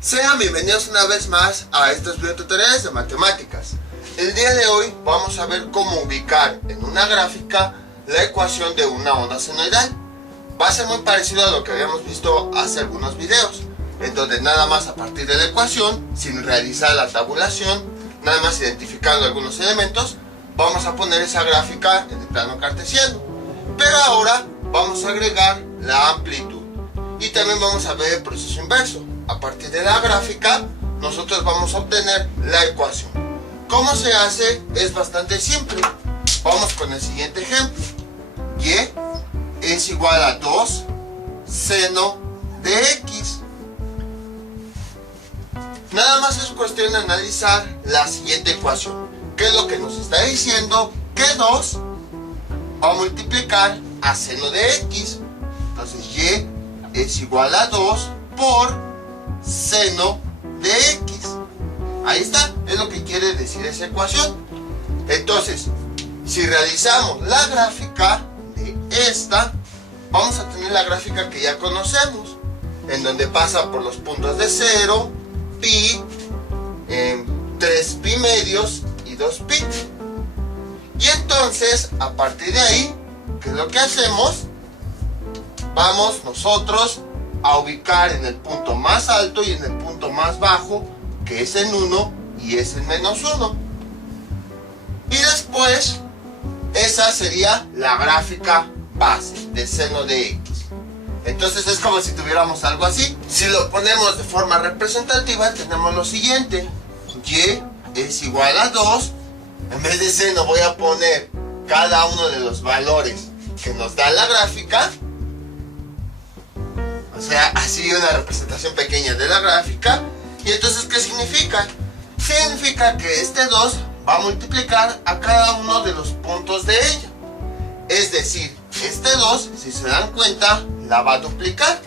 Sean bienvenidos una vez más a estos videotutoriales de matemáticas. El día de hoy vamos a ver cómo ubicar en una gráfica la ecuación de una onda senoidal. Va a ser muy parecido a lo que habíamos visto hace algunos videos, en donde nada más a partir de la ecuación, sin realizar la tabulación, nada más identificando algunos elementos, vamos a poner esa gráfica en el plano cartesiano. Pero ahora vamos a agregar la amplitud y también vamos a ver el proceso inverso. A partir de la gráfica, nosotros vamos a obtener la ecuación. ¿Cómo se hace? Es bastante simple. Vamos con el siguiente ejemplo. Y es igual a 2 seno de x. Nada más es cuestión de analizar la siguiente ecuación. ¿Qué es lo que nos está diciendo? Que 2 va a multiplicar a seno de x. Entonces y es igual a 2 por seno de x. Ahí está, es lo que quiere decir esa ecuación. Entonces, si realizamos la gráfica de esta, vamos a tener la gráfica que ya conocemos, en donde pasa por los puntos de 0, pi, 3 pi medios y 2 pi. Y entonces, a partir de ahí, ¿qué es lo que hacemos? Vamos nosotros a ubicar en el punto más alto y en el punto más bajo, que es en 1 y es en menos 1. Y después, esa sería la gráfica base del seno de x. Entonces es como si tuviéramos algo así. Si lo ponemos de forma representativa, tenemos lo siguiente. Y es igual a 2. En vez de seno voy a poner cada uno de los valores que nos da la gráfica. O sea, así una representación pequeña de la gráfica. Y entonces, ¿qué significa? Significa que este 2 va a multiplicar a cada uno de los puntos de ella. Es decir, este 2, si se dan cuenta, la va a duplicar.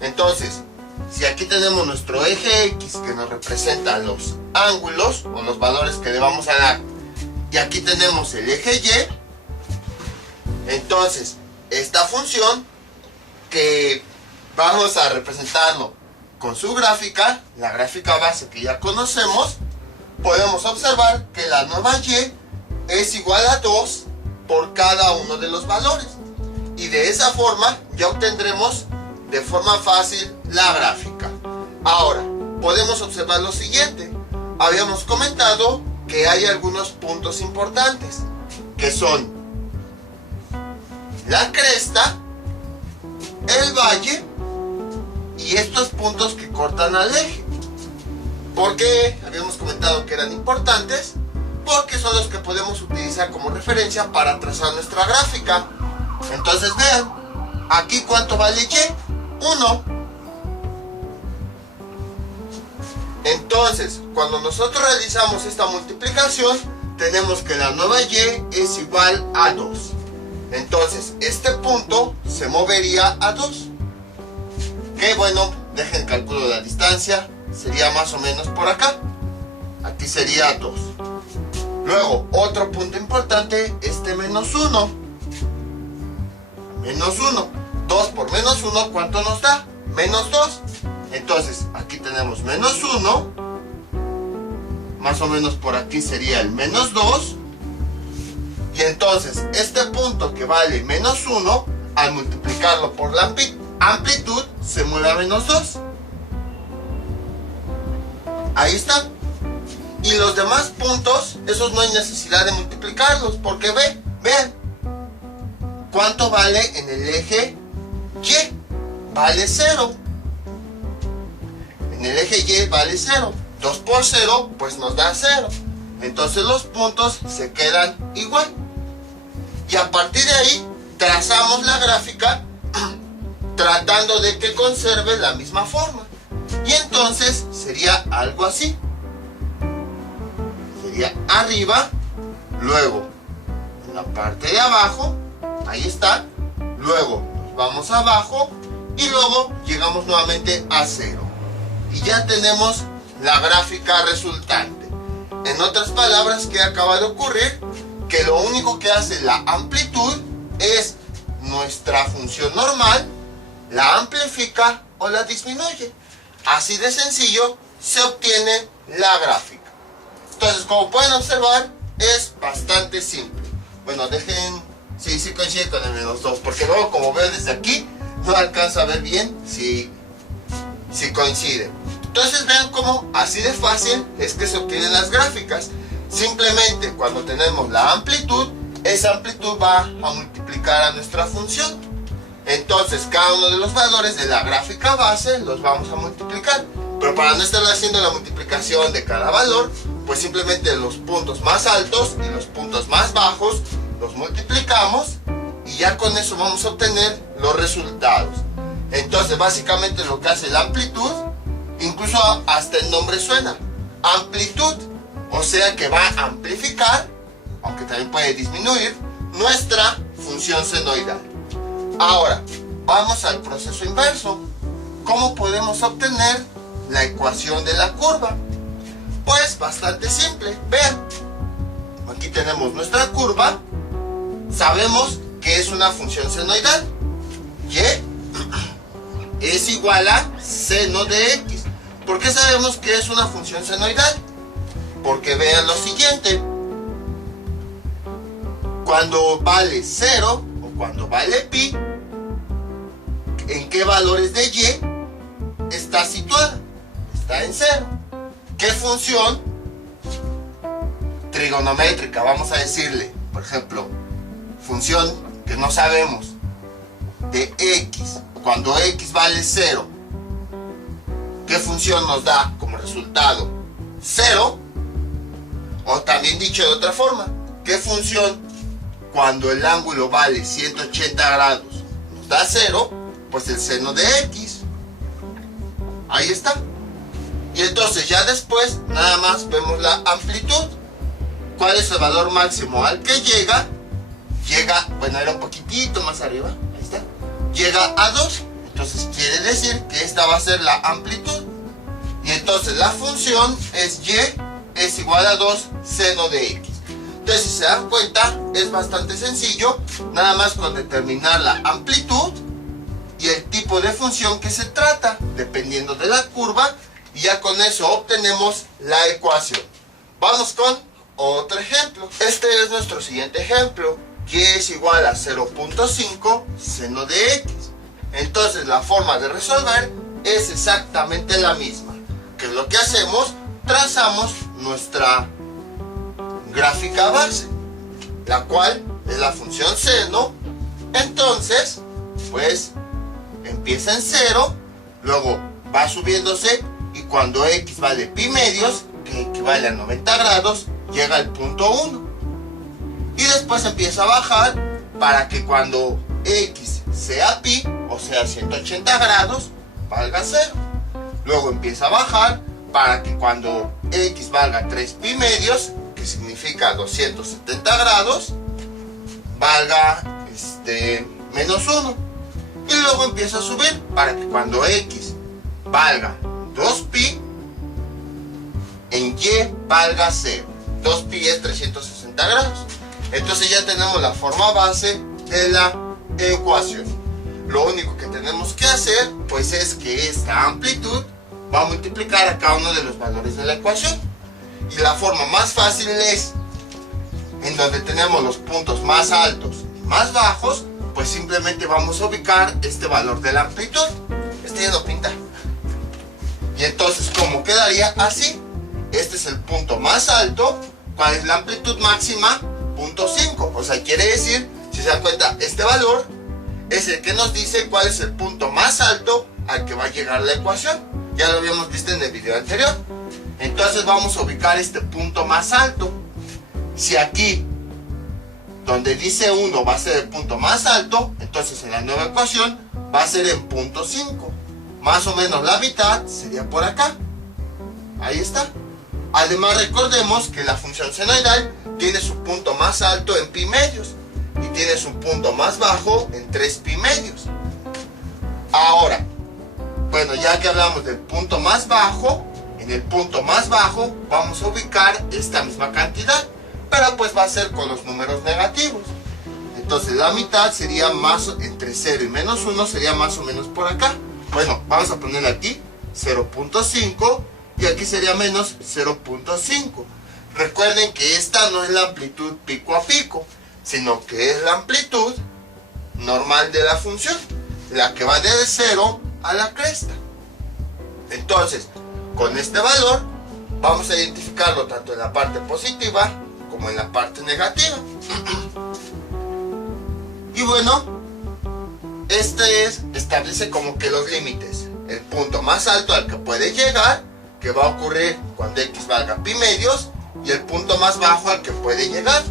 Entonces, si aquí tenemos nuestro eje X que nos representa los ángulos o los valores que le vamos a dar, y aquí tenemos el eje Y, entonces, esta función que vamos a representarlo con su gráfica, la gráfica base que ya conocemos, podemos observar que la nueva y es igual a 2 por cada uno de los valores. Y de esa forma ya obtendremos de forma fácil la gráfica. Ahora, podemos observar lo siguiente. Habíamos comentado que hay algunos puntos importantes, que son la cresta, el valle y estos puntos que cortan al eje. ¿Por qué habíamos comentado que eran importantes? Porque son los que podemos utilizar como referencia para trazar nuestra gráfica. Entonces vean, aquí ¿cuánto vale y? 1. Entonces, cuando nosotros realizamos esta multiplicación, tenemos que la nueva y es igual a 2. Entonces, este punto se movería a 2. Que bueno, dejen cálculo la distancia, sería más o menos por acá. Aquí sería 2. Luego, otro punto importante, este menos 1. Menos 1. 2 por menos 1, ¿cuánto nos da? Menos 2. Entonces, aquí tenemos menos 1. Más o menos por aquí sería el menos 2. Y entonces, este punto que vale menos 1, al multiplicarlo por la amplitud, se mueve a menos 2. Ahí está. Y los demás puntos, esos no hay necesidad de multiplicarlos, porque vean, ¿cuánto vale en el eje Y? Vale 0. En el eje Y vale 0. 2 por 0, pues nos da 0. Entonces los puntos se quedan igual. Y a partir de ahí, trazamos la gráfica tratando de que conserve la misma forma. Y entonces sería algo así. Sería arriba, luego en la parte de abajo, ahí está, luego nos vamos abajo y luego llegamos nuevamente a 0. Y ya tenemos la gráfica resultante. En otras palabras, ¿qué acaba de ocurrir? Que lo único que hace la amplitud es nuestra función normal, la amplifica o la disminuye. Así de sencillo se obtiene la gráfica. Entonces, como pueden observar, es bastante simple. Bueno, dejen... Sí coincide con el -2, porque luego, como veo desde aquí, no alcanzo a ver bien si coincide. Entonces vean cómo así de fácil es que se obtienen las gráficas. Simplemente cuando tenemos la amplitud, esa amplitud va a multiplicar a nuestra función. Entonces cada uno de los valores de la gráfica base los vamos a multiplicar. Pero para no estar haciendo la multiplicación de cada valor, pues simplemente los puntos más altos y los puntos más bajos los multiplicamos y ya con eso vamos a obtener los resultados. Entonces básicamente lo que hace la amplitud, incluso hasta el nombre suena, amplitud, o sea que va a amplificar, aunque también puede disminuir, nuestra función senoidal. Ahora, vamos al proceso inverso. ¿Cómo podemos obtener la ecuación de la curva? Pues bastante simple. Vean, aquí tenemos nuestra curva. Sabemos que es una función senoidal. Y es igual a seno de x. ¿Por qué sabemos que es una función senoidal? Porque vean lo siguiente. Cuando vale 0 o cuando vale pi, ¿en qué valores de y está situada? Está en 0. ¿Qué función trigonométrica? Vamos a decirle, por ejemplo, función que no sabemos de x. Cuando x vale 0, ¿qué función nos da como resultado? 0. O también dicho de otra forma, ¿qué función cuando el ángulo vale 180 grados nos da 0? Pues el seno de x. Ahí está. Y entonces ya después nada más vemos la amplitud. ¿Cuál es el valor máximo al que llega? Bueno, era un poquitito más arriba. Ahí está. Llega a 2. Entonces quiere decir que esta va a ser la amplitud. Y entonces la función es y es igual a 2 seno de x. Entonces, si se dan cuenta, es bastante sencillo. Nada más con determinar la amplitud y el tipo de función que se trata, dependiendo de la curva, y ya con eso obtenemos la ecuación. Vamos con otro ejemplo. Este es nuestro siguiente ejemplo. Y es igual a 0.5 seno de x. Entonces la forma de resolver es exactamente la misma. ¿Qué es lo que hacemos? Trazamos nuestra gráfica base, la cual es la función seno. Entonces, pues empieza en 0, luego va subiéndose y cuando x vale pi medios, que equivale a 90 grados, llega al punto 1. Y después empieza a bajar para que cuando x sea pi, o sea 180 grados, valga 0. Luego empieza a bajar para que cuando x valga 3 pi medios, que significa 270 grados, valga menos 1. Y luego empieza a subir para que cuando x valga 2pi, en y valga 0. 2pi es 360 grados. Entonces ya tenemos la forma base de la ecuación. Lo único que tenemos que hacer pues es que esta amplitud va a multiplicar a cada uno de los valores de la ecuación. Y la forma más fácil es, en donde tenemos los puntos más altos y más bajos, pues simplemente vamos a ubicar este valor de la amplitud. Este ya no pinta. Y entonces, ¿cómo quedaría? Así. Este es el punto más alto. ¿Cuál es la amplitud máxima? 0.5. O sea, quiere decir, si se dan cuenta, este valor es el que nos dice cuál es el punto más alto al que va a llegar la ecuación. Ya lo habíamos visto en el video anterior. Entonces vamos a ubicar este punto más alto. Si aquí, donde dice 1 va a ser el punto más alto, entonces en la nueva ecuación va a ser en 0.5. Más o menos la mitad sería por acá. Ahí está. Además recordemos que la función senoidal tiene su punto más alto en pi medios y tiene su punto más bajo en 3 pi medios. Ahora, bueno, ya que hablamos del punto más bajo, en el punto más bajo vamos a ubicar esta misma cantidad, pero pues va a ser con los números negativos. Entonces la mitad sería más, entre 0 y menos 1 sería más o menos por acá. Bueno, vamos a poner aquí 0.5 y aquí sería menos 0.5. Recuerden que esta no es la amplitud pico a pico, sino que es la amplitud normal de la función, la que va desde 0 a la cresta. Entonces, con este valor vamos a identificarlo tanto en la parte positiva como en la parte negativa. Y bueno, establece como que los límites. El punto más alto al que puede llegar, que va a ocurrir cuando x valga pi medios, y el punto más bajo al que puede llegar,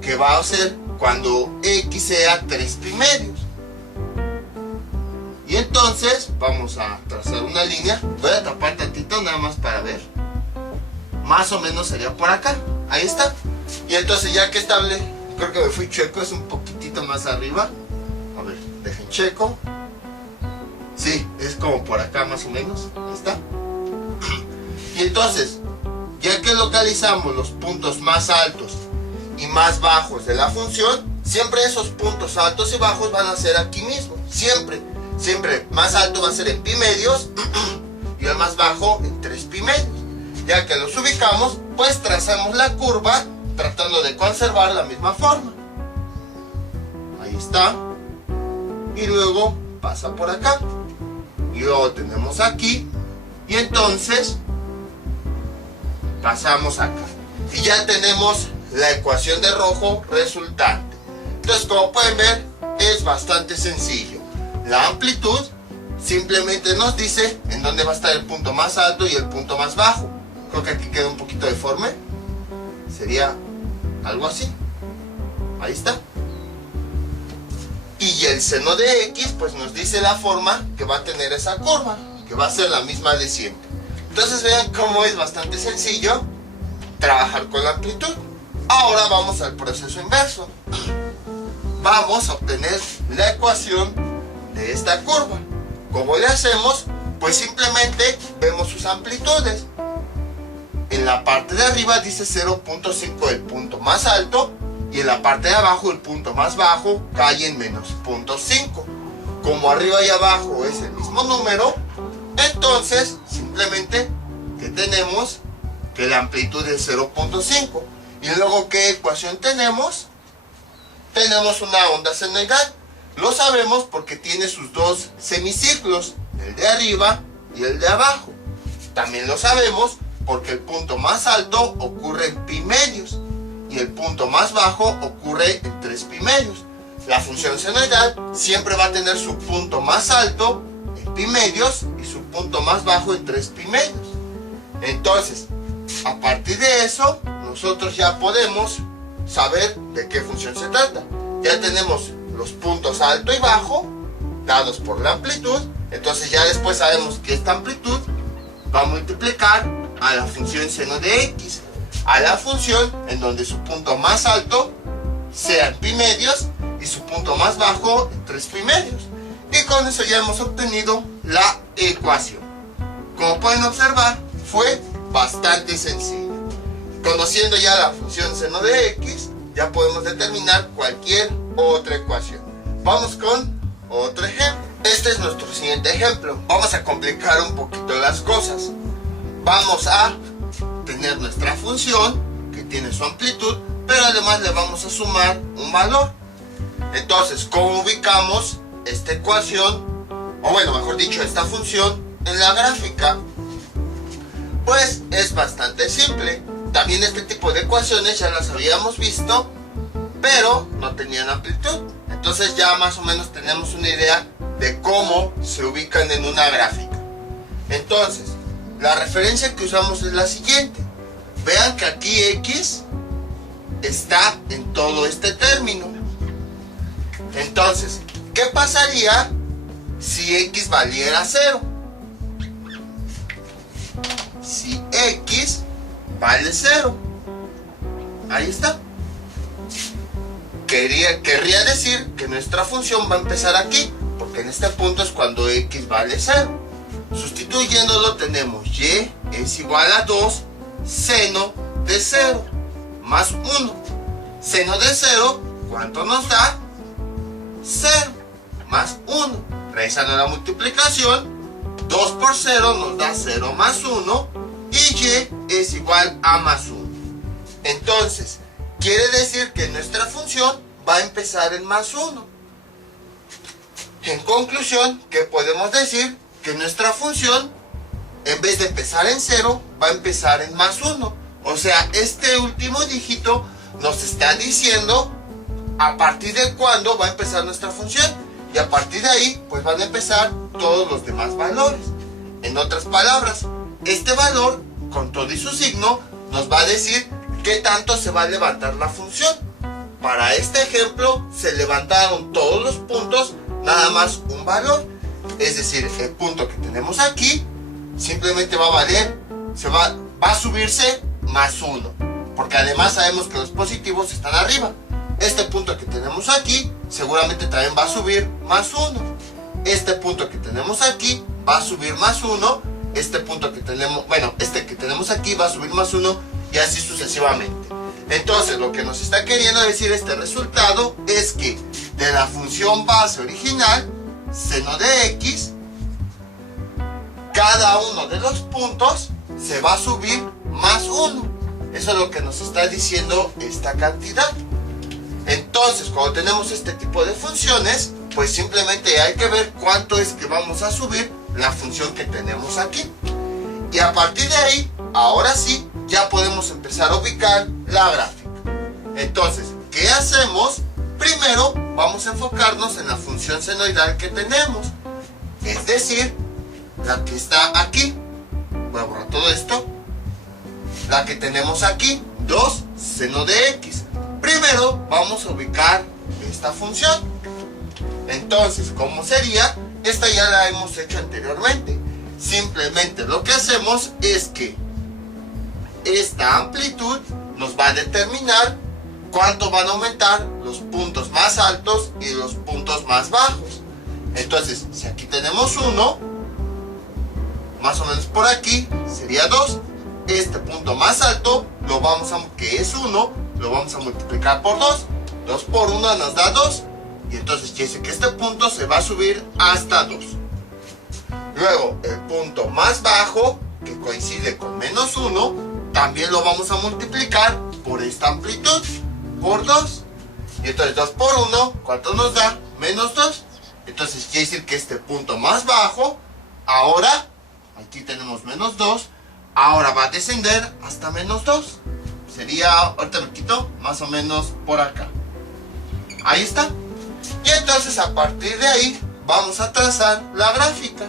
que va a ser cuando x sea 3 pi medios. Y entonces vamos a trazar una línea. Voy a tapar tantito nada más para ver. Más o menos sería por acá. Ahí está. Y entonces ya que creo que me fui chueco, es un poquitito más arriba. A ver, dejen checo. Sí, es como por acá más o menos. Ahí está. Y entonces, ya que localizamos los puntos más altos y más bajos de la función, siempre esos puntos altos y bajos van a ser aquí mismo. Siempre más alto va a ser en pi medios y el más bajo en 3 pi medios. Ya que los ubicamos, pues trazamos la curva tratando de conservar la misma forma. Ahí está. Y luego pasa por acá. Y luego tenemos aquí. Y entonces pasamos acá. Y ya tenemos la ecuación de rojo resultante. Entonces, como pueden ver, es bastante sencillo. La amplitud simplemente nos dice en dónde va a estar el punto más alto y el punto más bajo. Creo que aquí queda un poquito deforme. Sería algo así. Ahí está. Y el seno de x pues nos dice la forma que va a tener esa curva, que va a ser la misma de siempre. Entonces vean cómo es bastante sencillo trabajar con la amplitud. Ahora vamos al proceso inverso. Vamos a obtener la ecuación de esta curva. ¿Cómo le hacemos? Pues simplemente vemos sus amplitudes. En la parte de arriba dice 0.5 el punto más alto y en la parte de abajo el punto más bajo cae en menos 0.5. Como arriba y abajo es el mismo número, entonces simplemente que tenemos que la amplitud es 0.5. Y luego, ¿qué ecuación tenemos? Tenemos una onda senoidal. Lo sabemos porque tiene sus dos semicírculos, el de arriba y el de abajo. También lo sabemos porque el punto más alto ocurre en pi medios y el punto más bajo ocurre en 3 pi medios. La función senoidal siempre va a tener su punto más alto en pi medios y su punto más bajo en 3 pi medios. Entonces, a partir de eso, nosotros ya podemos saber de qué función se trata. Ya tenemos los puntos alto y bajo dados por la amplitud. Entonces ya después sabemos que esta amplitud va a multiplicar a la función seno de x, a la función en donde su punto más alto sea en pi medios y su punto más bajo en 3 pi medios. Y con eso ya hemos obtenido la ecuación. Como pueden observar, fue bastante sencillo. Conociendo ya la función seno de x, ya podemos determinar cualquier otra ecuación. Vamos con otro ejemplo. Este es nuestro siguiente ejemplo. Vamos a complicar un poquito las cosas. Vamos a tener nuestra función que tiene su amplitud, pero además le vamos a sumar un valor. Entonces, ¿cómo ubicamos esta ecuación, o bueno, mejor dicho, esta función en la gráfica? Pues es bastante simple. También este tipo de ecuaciones ya las habíamos visto, pero no tenían amplitud. Entonces ya más o menos tenemos una idea de cómo se ubican en una gráfica. Entonces, la referencia que usamos es la siguiente. Vean que aquí x está en todo este término. Entonces, ¿qué pasaría si x valiera 0? Si x vale 0, ahí está. Querría decir que nuestra función va a empezar aquí, porque en este punto es cuando x vale 0. Sustituyéndolo tenemos y es igual a 2 seno de 0 más 1. Seno de 0, ¿cuánto nos da? 0 más 1. Realizando la multiplicación, 2 por 0 nos da 0 más 1 y y es igual a más 1. Entonces, quiere decir que nuestra función va a empezar en más 1. En conclusión, ¿qué podemos decir? Que nuestra función, en vez de empezar en 0, va a empezar en más 1. O sea, este último dígito nos está diciendo a partir de cuándo va a empezar nuestra función. Y a partir de ahí, pues van a empezar todos los demás valores. En otras palabras, este valor, con todo y su signo, nos va a decir qué tanto se va a levantar la función. Para este ejemplo, se levantaron todos los puntos, nada más un valor. Es decir, el punto que tenemos aquí, simplemente va a valer, va a subirse más 1. Porque además sabemos que los positivos están arriba. Este punto que tenemos aquí, seguramente también va a subir más 1. Este punto que tenemos aquí va a subir más 1. Este punto que tenemos, este que tenemos aquí va a subir más 1 y así sucesivamente. Entonces, lo que nos está queriendo decir este resultado es que de la función base original, seno de x, cada uno de los puntos se va a subir más 1. Eso es lo que nos está diciendo esta cantidad. Entonces, cuando tenemos este tipo de funciones, pues simplemente hay que ver cuánto es que vamos a subir la función que tenemos aquí. Y a partir de ahí, ahora sí, ya podemos empezar a ubicar la gráfica. Entonces, ¿qué hacemos? Primero, vamos a enfocarnos en la función senoidal que tenemos. Es decir, la que está aquí. Voy a borrar todo esto. La que tenemos aquí, 2 seno de x. Primero vamos a ubicar esta función. Entonces, ¿cómo sería? Esta ya la hemos hecho anteriormente. Simplemente lo que hacemos es que esta amplitud nos va a determinar cuánto van a aumentar los puntos más altos y los puntos más bajos. Entonces, si aquí tenemos 1, más o menos por aquí sería 2. Este punto más alto, que es 1, lo vamos a multiplicar por 2. 2 por 1 nos da 2. Y entonces quiere decir que este punto se va a subir hasta 2. Luego, el punto más bajo, que coincide con menos 1, también lo vamos a multiplicar por esta amplitud, por 2. Y entonces 2 por 1, ¿cuánto nos da? Menos 2. Entonces quiere decir que este punto más bajo, ahora, aquí tenemos menos 2, ahora va a descender hasta menos 2. Sería, ahorita lo quito, más o menos por acá. Ahí está. Y entonces a partir de ahí vamos a trazar la gráfica.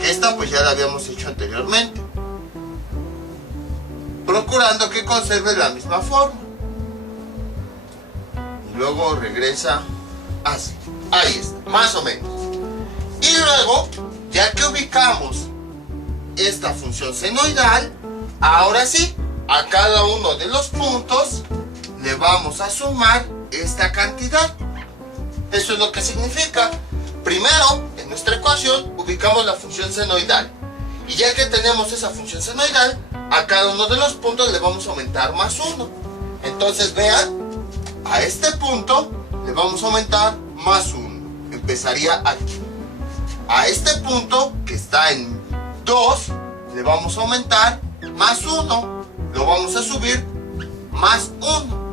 Esta pues ya la habíamos hecho anteriormente, procurando que conserve la misma forma. Y luego regresa así. Ahí está, más o menos. Y luego, ya que ubicamos esta función senoidal, ahora sí, a cada uno de los puntos le vamos a sumar esta cantidad. Eso es lo que significa. Primero, en nuestra ecuación, ubicamos la función senoidal. Y ya que tenemos esa función senoidal, a cada uno de los puntos le vamos a aumentar más 1. Entonces, vean, a este punto le vamos a aumentar más 1. Empezaría aquí. A este punto, que está en 2, le vamos a aumentar más 1. Lo vamos a subir más 1.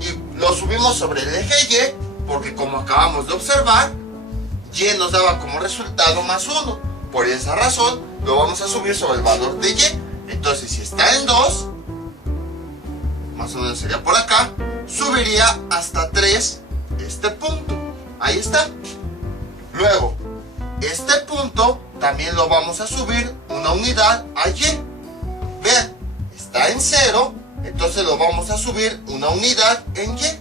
Y lo subimos sobre el eje Y, porque como acabamos de observar, Y nos daba como resultado más 1. Por esa razón, lo vamos a subir sobre el valor de Y. Entonces, si está en 2, más o menos sería por acá, subiría hasta 3 este punto. Ahí está. Luego, este punto también lo vamos a subir una unidad a Y. Vean, está en 0, entonces lo vamos a subir una unidad en Y.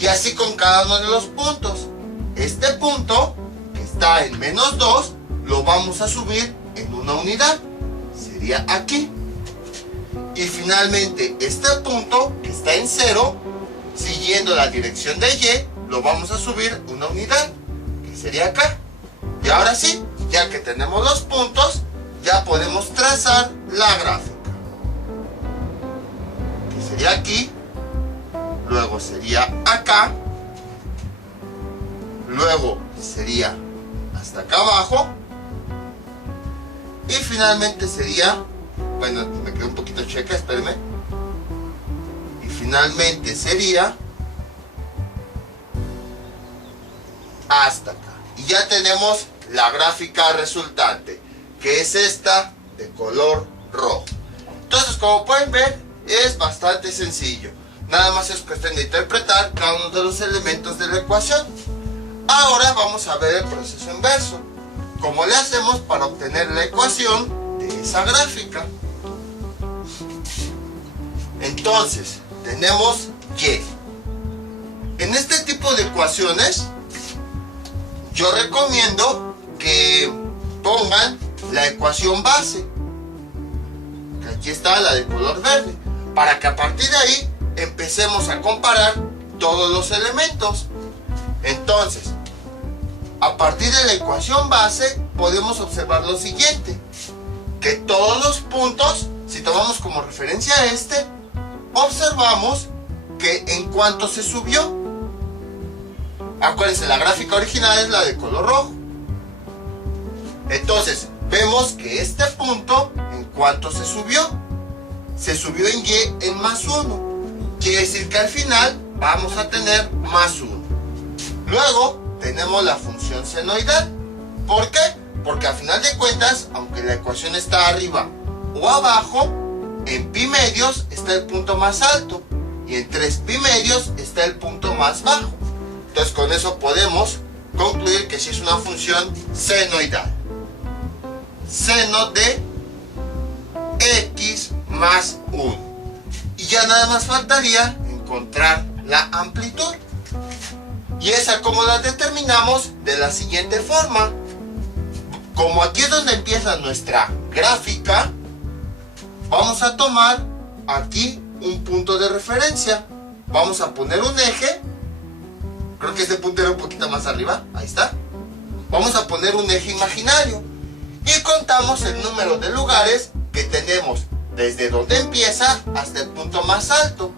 Y así con cada uno de los puntos. Este punto, que está en menos 2, lo vamos a subir en una unidad. Sería aquí. Y finalmente, este punto, que está en 0, siguiendo la dirección de Y, lo vamos a subir una unidad, que sería acá. Y ahora sí, ya que tenemos los puntos, ya podemos trazar la gráfica. Que sería aquí, luego sería acá, luego sería hasta acá abajo. Y finalmente sería, bueno, me quedó un poquito checa, espérenme. Y finalmente sería hasta acá. Y ya tenemos la gráfica resultante, que es esta de color rojo. Entonces, como pueden ver, es bastante sencillo. Nada más es cuestión de interpretar cada uno de los elementos de la ecuación. Ahora vamos a ver el proceso inverso. ¿Cómo le hacemos para obtener la ecuación de esa gráfica? Entonces, tenemos y. En este tipo de ecuaciones, yo recomiendo que pongan la ecuación base, que aquí está la de color verde, para que a partir de ahí empecemos a comparar todos los elementos. Entonces, a partir de la ecuación base podemos observar lo siguiente, que todos los puntos, si tomamos como referencia este, observamos que en cuanto se subió. Acuérdense, la gráfica original es la de color rojo. Entonces, vemos que este punto, en cuanto se subió en y en más 1. Quiere decir que al final vamos a tener más 1. Luego, tenemos la función senoidal. ¿Por qué? Porque al final de cuentas, aunque la ecuación está arriba o abajo, en pi medios está el punto más alto y en 3 pi medios está el punto más bajo. Entonces con eso podemos concluir que sí es una función senoidal. Seno de x más 1. Y ya nada más faltaría encontrar la amplitud. Y esa como la determinamos de la siguiente forma. Como aquí es donde empieza nuestra gráfica, vamos a tomar aquí un punto de referencia. Vamos a poner un eje. Creo que este punto era un poquito más arriba. Ahí está. Vamos a poner un eje imaginario. Y contamos el número de lugares que tenemos desde donde empieza hasta el punto más alto.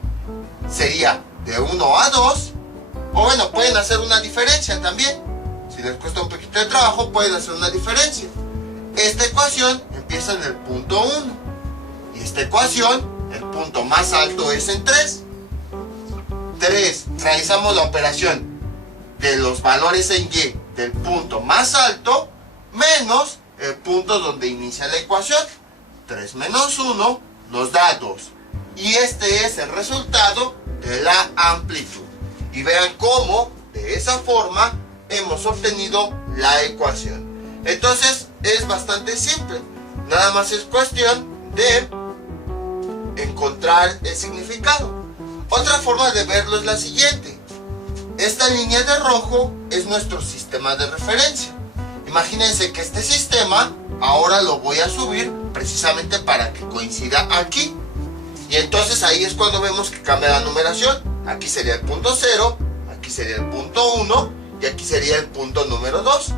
Sería de 1 a 2. O bueno, pueden hacer una diferencia también. Si les cuesta un poquito de trabajo, pueden hacer una diferencia. Esta ecuación empieza en el punto 1. Y esta ecuación, el punto más alto es en 3. 3. Realizamos la operación de los valores en y del punto más alto menos el punto donde inicia la ecuación. 3 menos 1 nos da 2. Y este es el resultado de la amplitud. Y vean cómo de esa forma hemos obtenido la ecuación. Entonces es bastante simple. Nada más es cuestión de encontrar el significado. Otra forma de verlo es la siguiente. Esta línea de rojo es nuestro sistema de referencia. Imagínense que este sistema ahora lo voy a subir precisamente para que coincida aquí. Y entonces ahí es cuando vemos que cambia la numeración. Aquí sería el punto 0, aquí sería el punto 1 y aquí sería el punto número 2.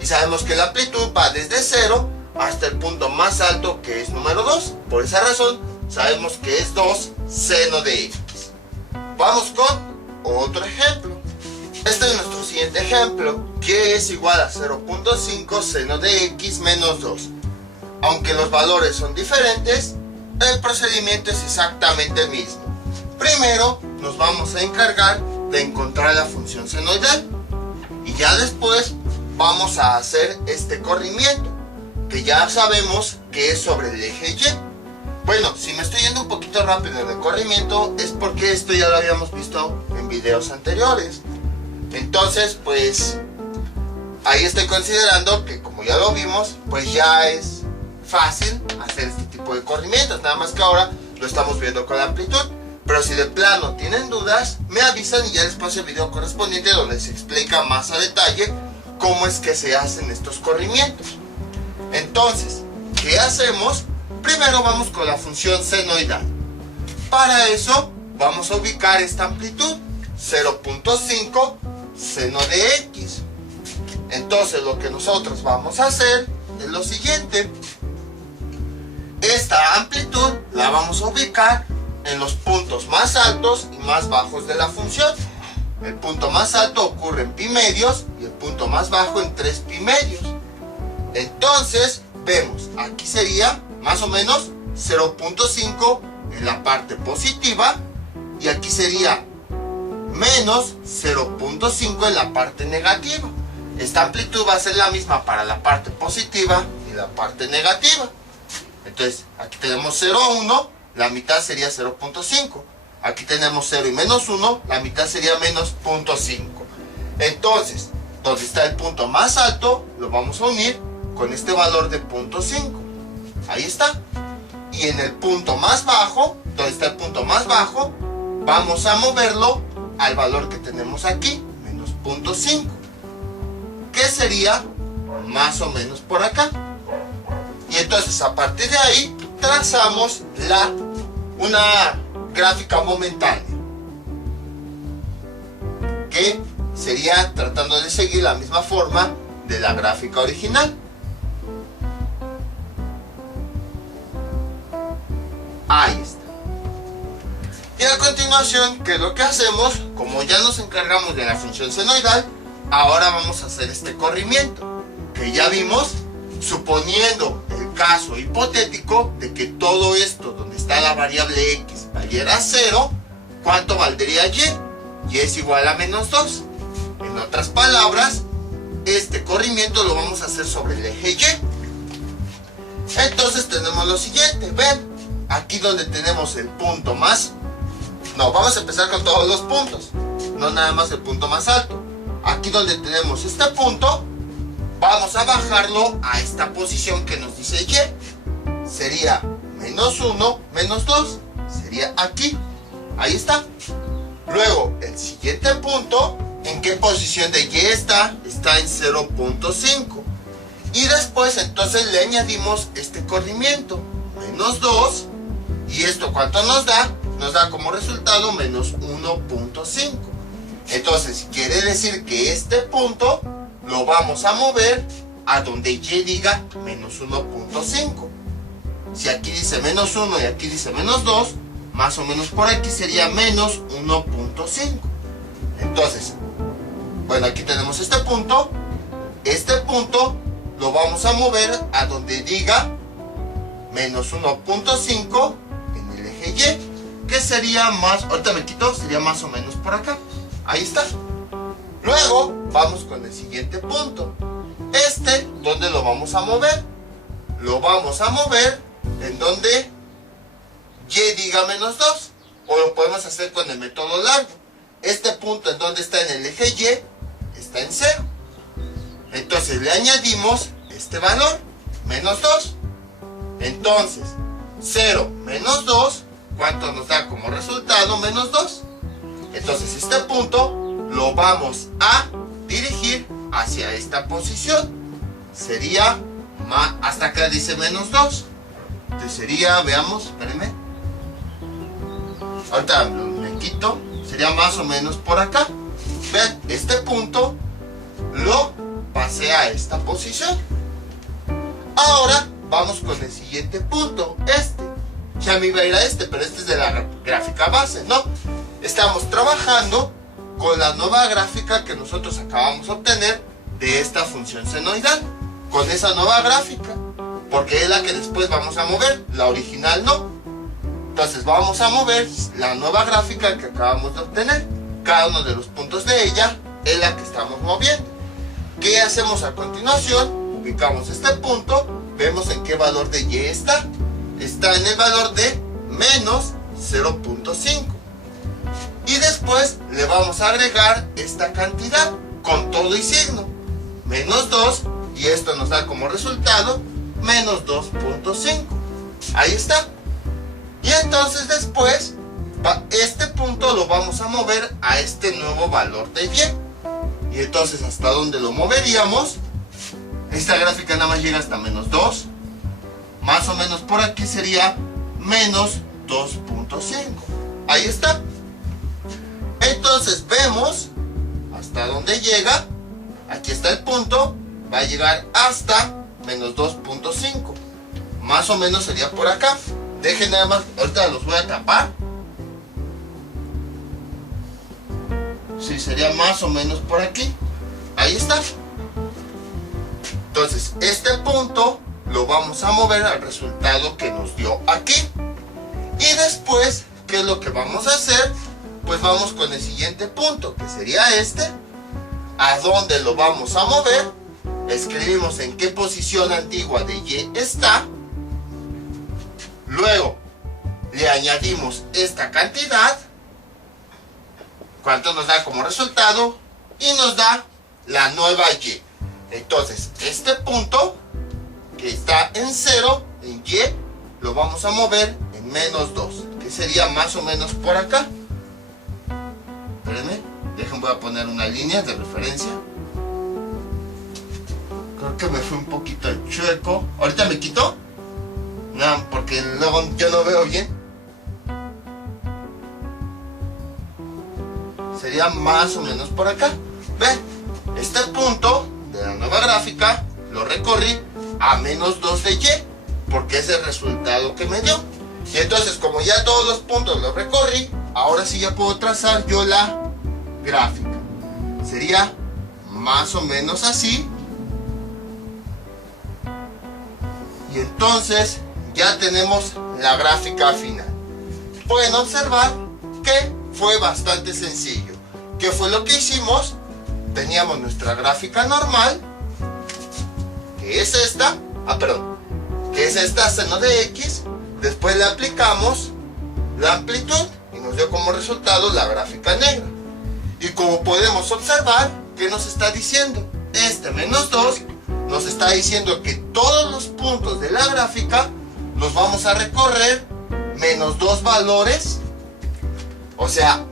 Y sabemos que la amplitud va desde 0 hasta el punto más alto, que es número 2. Por esa razón sabemos que es 2 seno de x. Vamos con otro ejemplo. Este es nuestro siguiente ejemplo, que es igual a 0.5 seno de x menos 2. Aunque los valores son diferentes, el procedimiento es exactamente el mismo. Primero nos vamos a encargar de encontrar la función senoidal y ya después vamos a hacer este corrimiento, que ya sabemos que es sobre el eje y. Bueno, si me estoy yendo un poquito rápido en el corrimiento es porque esto ya lo habíamos visto en videos anteriores. Entonces, pues ahí estoy considerando que como ya lo vimos, pues ya es fácil hacer este tipo de corrimientos. Nada más que ahora lo estamos viendo con la amplitud. Pero si de plano tienen dudas, me avisan y ya les paso el video correspondiente donde se explica más a detalle cómo es que se hacen estos corrimientos. Entonces, ¿qué hacemos? Primero vamos con la función senoidal. Para eso vamos a ubicar esta amplitud, 0.5 seno de x. Entonces lo que nosotros vamos a hacer es lo siguiente. Esta amplitud la vamos a ubicar en los puntos más altos y más bajos de la función. el punto más alto ocurre en pi medios y el punto más bajo en 3 pi medios. Entonces, vemos, aquí sería más o menos 0.5 en la parte positiva y aquí sería menos 0.5 en la parte negativa. Esta amplitud va a ser la misma para la parte positiva y la parte negativa. Entonces, aquí tenemos 0, 1, la mitad sería 0.5. Aquí tenemos 0 y menos 1, la mitad sería menos 0.5. Entonces, donde está el punto más alto, lo vamos a unir con este valor de 0.5. Ahí está. Y en el punto más bajo, donde está el punto más bajo, vamos a moverlo al valor que tenemos aquí, menos 0.5. Que sería más o menos por acá. Y entonces a partir de ahí trazamos una gráfica momentánea, que sería tratando de seguir la misma forma de la gráfica original. Ahí está. Y a continuación, ¿qué es lo que hacemos? Como ya nos encargamos de la función senoidal, ahora vamos a hacer este corrimiento, que ya vimos, suponiendo el caso hipotético de que todo esto donde está la variable x valiera 0, ¿cuánto valdría y? Y es igual a menos 2. En otras palabras, este corrimiento lo vamos a hacer sobre el eje y. Entonces tenemos lo siguiente, ven, aquí donde tenemos el punto más... No, vamos a empezar con todos los puntos, no nada más el punto más alto. Aquí donde tenemos este punto, vamos a bajarlo a esta posición que nos dice y. Sería menos 1, menos 2. Sería aquí. Ahí está. Luego, el siguiente punto, ¿en qué posición de y está? Está en 0.5. Y después, entonces, le añadimos este corrimiento. Menos 2. ¿Y esto cuánto nos da? Nos da como resultado menos 1.5. Entonces, quiere decir que este punto lo vamos a mover a donde y diga menos 1.5. Si aquí dice menos 1 y aquí dice menos 2, más o menos por aquí sería menos 1.5. Entonces, bueno, aquí tenemos este punto. Este punto lo vamos a mover a donde diga menos 1.5 en el eje y, que sería más, ahorita me quito, sería más o menos por acá. Ahí está. Luego vamos con el siguiente punto. ¿Dónde lo vamos a mover? Lo vamos a mover en donde y diga menos 2. O lo podemos hacer con el método largo. Este punto en donde está en el eje y está en 0. Entonces le añadimos este valor, menos 2. Entonces, 0 menos 2, ¿cuánto nos da como resultado? Menos 2. Entonces este punto lo vamos a dirigir hacia esta posición. Sería hasta acá dice menos 2. Entonces sería, veamos, espérenme. Ahorita me quito. Sería más o menos por acá. Vean, este punto lo pasé a esta posición. Ahora vamos con el siguiente punto. Ya me iba a ir a pero este es de la gráfica base, ¿no? Estamos trabajando con la nueva gráfica que nosotros acabamos de obtener de esta función senoidal. Con esa nueva gráfica, porque es la que después vamos a mover, la original no. Entonces vamos a mover la nueva gráfica que acabamos de obtener. Cada uno de los puntos de ella es la que estamos moviendo. ¿Qué hacemos a continuación? Ubicamos este punto, vemos en qué valor de y está. Está en el valor de menos 0.5. Y después le vamos a agregar esta cantidad con todo y signo. Menos 2. Y esto nos da como resultado menos 2.5. Ahí está. Y entonces después este punto lo vamos a mover a este nuevo valor de y. Y entonces hasta dónde lo moveríamos. Esta gráfica nada más llega hasta menos 2. Más o menos por aquí sería menos 2.5. Ahí está. Entonces vemos hasta dónde llega. Aquí está el punto. Va a llegar hasta menos 2.5. Más o menos sería por acá. Dejen nada más, ahorita los voy a tapar. Sí, sería más o menos por aquí. Ahí está. Entonces, este punto lo vamos a mover al resultado que nos dio aquí. Y después, ¿qué es lo que vamos a hacer? Pues vamos con el siguiente punto, que sería este. ¿A dónde lo vamos a mover? Escribimos en qué posición antigua de Y está. Luego, le añadimos esta cantidad. ¿Cuánto nos da como resultado? Y nos da la nueva Y. Entonces, este punto que está en 0, en Y, lo vamos a mover en menos 2, que sería más o menos por acá. Espérenme, voy a poner una línea de referencia. Creo que me fui un poquito chueco. ¿Ahorita me quito? No, porque luego yo no veo bien. Sería más o menos por acá. Ve, este punto de la nueva gráfica lo recorrí a menos 2 de Y, porque es el resultado que me dio. Y entonces, como ya todos los puntos los recorrí, ahora sí ya puedo trazar yo la gráfica. Sería más o menos así. Y entonces ya tenemos la gráfica final. Pueden observar que fue bastante sencillo. ¿Qué fue lo que hicimos? Teníamos nuestra gráfica normal, que es esta, que es esta seno de X. Después le aplicamos la amplitud y nos dio como resultado la gráfica negra. Y como podemos observar, ¿qué nos está diciendo? Este menos 2 nos está diciendo que todos los puntos de la gráfica los vamos a recorrer menos 2 valores. O sea,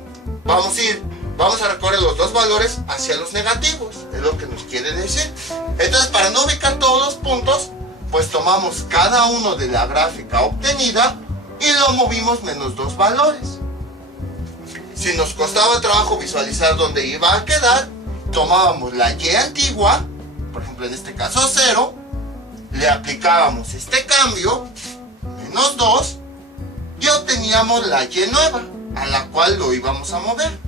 vamos a recorrer los 2 valores hacia los negativos, es lo que nos quiere decir. Entonces, para no ubicar todos los puntos, pues tomamos cada uno de la gráfica obtenida y lo movimos menos 2 valores. Si nos costaba trabajo visualizar dónde iba a quedar, tomábamos la Y antigua, por ejemplo en este caso 0, le aplicábamos este cambio, menos 2, y obteníamos la Y nueva, a la cual lo íbamos a mover.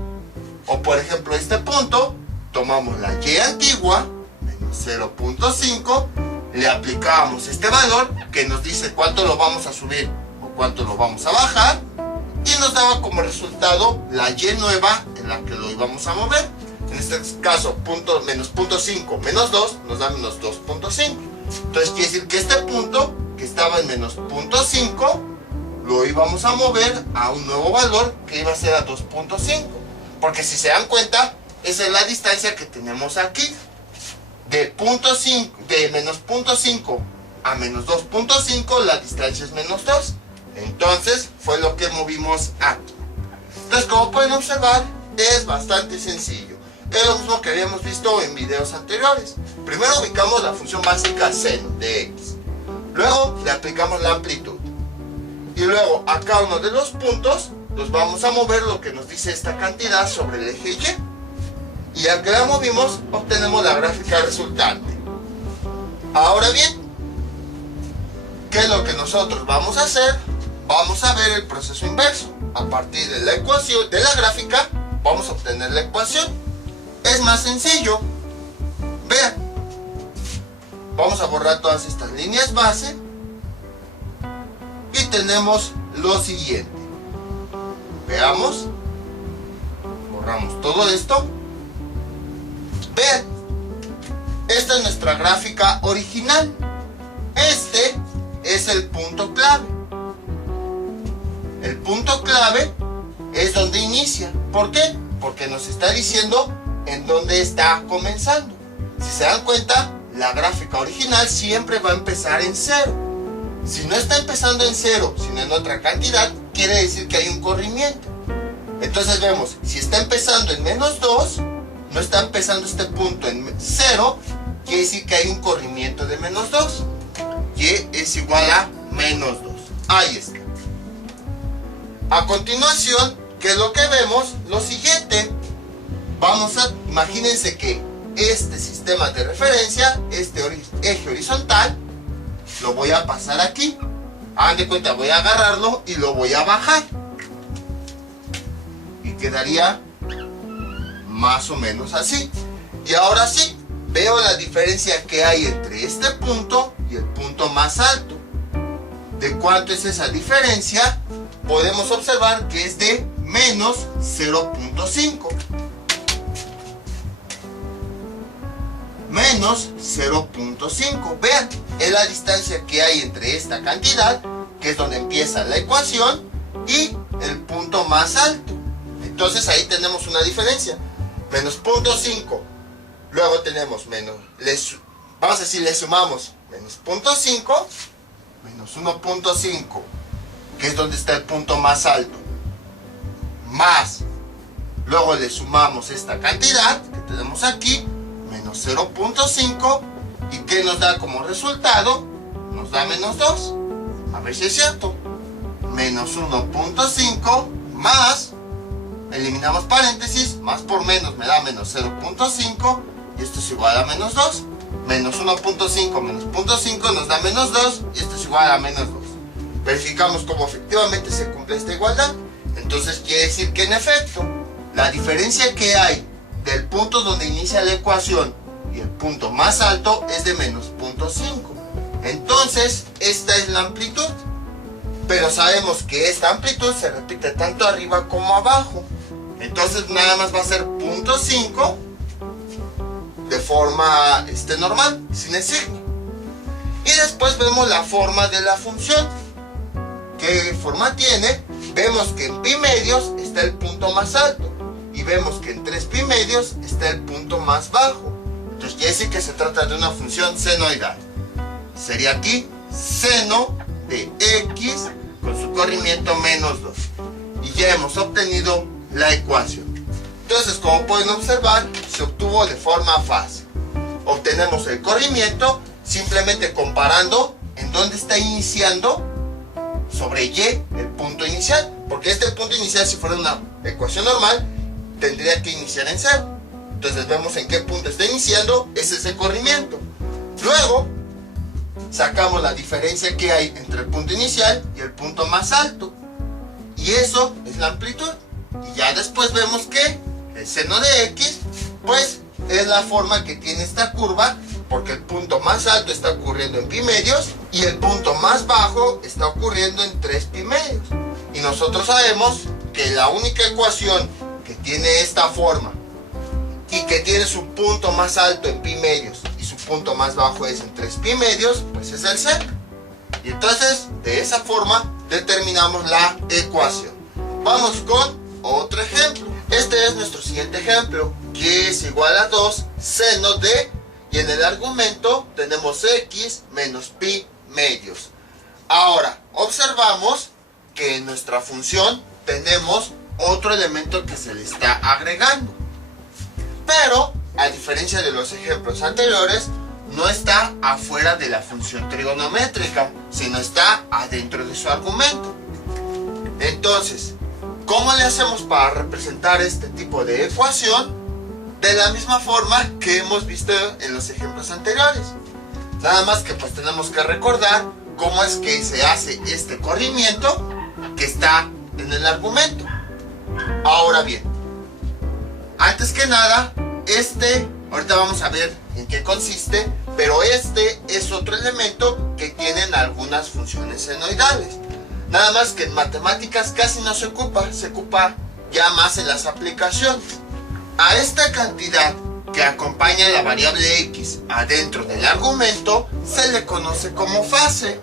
O por ejemplo este punto, tomamos la Y antigua, menos 0.5, le aplicábamos este valor que nos dice cuánto lo vamos a subir o cuánto lo vamos a bajar, y nos daba como resultado la Y nueva en la que lo íbamos a mover. En este caso, menos 0.5 menos 2 nos da menos 2.5. Entonces quiere decir que este punto que estaba en menos 0.5 lo íbamos a mover a un nuevo valor que iba a ser a 2.5. Porque si se dan cuenta, esa es la distancia que tenemos aquí. De menos 0.5 a menos 2.5, la distancia es menos 2. Entonces fue lo que movimos aquí. Entonces, como pueden observar, es bastante sencillo. Es lo mismo que habíamos visto en videos anteriores. Primero ubicamos la función básica seno de X. Luego le aplicamos la amplitud. Y luego a cada uno de los puntos los vamos a mover lo que nos dice esta cantidad sobre el eje Y. Y al que la movimos, obtenemos la gráfica resultante. Ahora bien, ¿qué es lo que nosotros vamos a hacer? Vamos a ver el proceso inverso. A partir de la ecuación, de la gráfica, vamos a obtener la ecuación. Es más sencillo. Vean. Vamos a borrar todas estas líneas base. Y tenemos lo siguiente. Veamos. Borramos todo esto. Vean. Esta es nuestra gráfica original. Este es el punto clave. El punto clave es donde inicia. ¿Por qué? Porque nos está diciendo en dónde está comenzando. Si se dan cuenta, la gráfica original siempre va a empezar en 0. Si no está empezando en 0, sino en otra cantidad, quiere decir que hay un corrimiento. Entonces vemos, si está empezando en menos 2, no está empezando este punto en 0, quiere decir que hay un corrimiento de menos 2. Y es igual a menos 2. Ahí está. A continuación, ¿qué es lo que vemos? Lo siguiente. Imagínense que este sistema de referencia, este eje horizontal, lo voy a pasar aquí. Hagan de cuenta, voy a agarrarlo y lo voy a bajar. Y quedaría más o menos así. Y ahora sí, veo la diferencia que hay entre este punto y el punto más alto. ¿De cuánto es esa diferencia? Podemos observar que es de menos 0.5. Menos 0.5. Vean, es la distancia que hay entre esta cantidad, que es donde empieza la ecuación, y el punto más alto. Entonces ahí tenemos una diferencia. Menos 0.5. Luego tenemos menos, vamos a decir, le sumamos menos 0.5, menos 1.5, que es donde está el punto más alto, más, luego le sumamos esta cantidad que tenemos aquí, menos 0.5, y que nos da como resultado, nos da menos 2, a ver si es cierto, menos 1.5 más, eliminamos paréntesis, más por menos me da menos 0.5, y esto es igual a menos 2, menos 1.5 menos 0.5 nos da menos 2, y esto es igual a menos 2. Verificamos cómo efectivamente se cumple esta igualdad. Entonces quiere decir que en efecto, la diferencia que hay del punto donde inicia la ecuación y el punto más alto es de menos 0.5. Entonces, esta es la amplitud. Pero sabemos que esta amplitud se repite tanto arriba como abajo. Entonces nada más va a ser 0.5 de forma normal, sin el signo. Y después vemos la forma de la función. ¿Qué forma tiene? Vemos que en pi medios está el punto más alto. Y vemos que en 3 pi medios está el punto más bajo. Entonces quiere decir que se trata de una función senoidal. Sería aquí seno de x con su corrimiento menos 2. Y ya hemos obtenido la ecuación. Entonces, como pueden observar, se obtuvo de forma fácil. Obtenemos el corrimiento simplemente comparando en dónde está iniciando sobre y el punto inicial. Porque este punto inicial, si fuera una ecuación normal, tendría que iniciar en 0. Entonces vemos en qué punto está iniciando, ese es el corrimiento. Luego, sacamos la diferencia que hay entre el punto inicial y el punto más alto. Y eso es la amplitud. Y ya después vemos que el seno de x, pues es la forma que tiene esta curva, porque el punto más alto está ocurriendo en pi medios y el punto más bajo está ocurriendo en 3 pi medios. Y nosotros sabemos que la única ecuación que tiene esta forma y que tiene su punto más alto en pi medios y su punto más bajo es en 3 pi medios, pues es el seno. Y entonces, de esa forma, determinamos la ecuación. Vamos con otro ejemplo. Este es nuestro siguiente ejemplo, que es igual a 2 seno de, y en el argumento tenemos x menos pi medios. Ahora, observamos que en nuestra función tenemos otro elemento que se le está agregando. Pero, a diferencia de los ejemplos anteriores, no está afuera de la función trigonométrica, sino está adentro de su argumento. Entonces, ¿cómo le hacemos para representar este tipo de ecuación? De la misma forma que hemos visto en los ejemplos anteriores. Nada más que pues tenemos que recordar cómo es que se hace este corrimiento que está en el argumento. Ahora bien, antes que nada, ahorita vamos a ver en qué consiste, pero este es otro elemento que tienen algunas funciones senoidales. Nada más que en matemáticas casi no se ocupa ya más en las aplicaciones. A esta cantidad que acompaña la variable x adentro del argumento se le conoce como fase.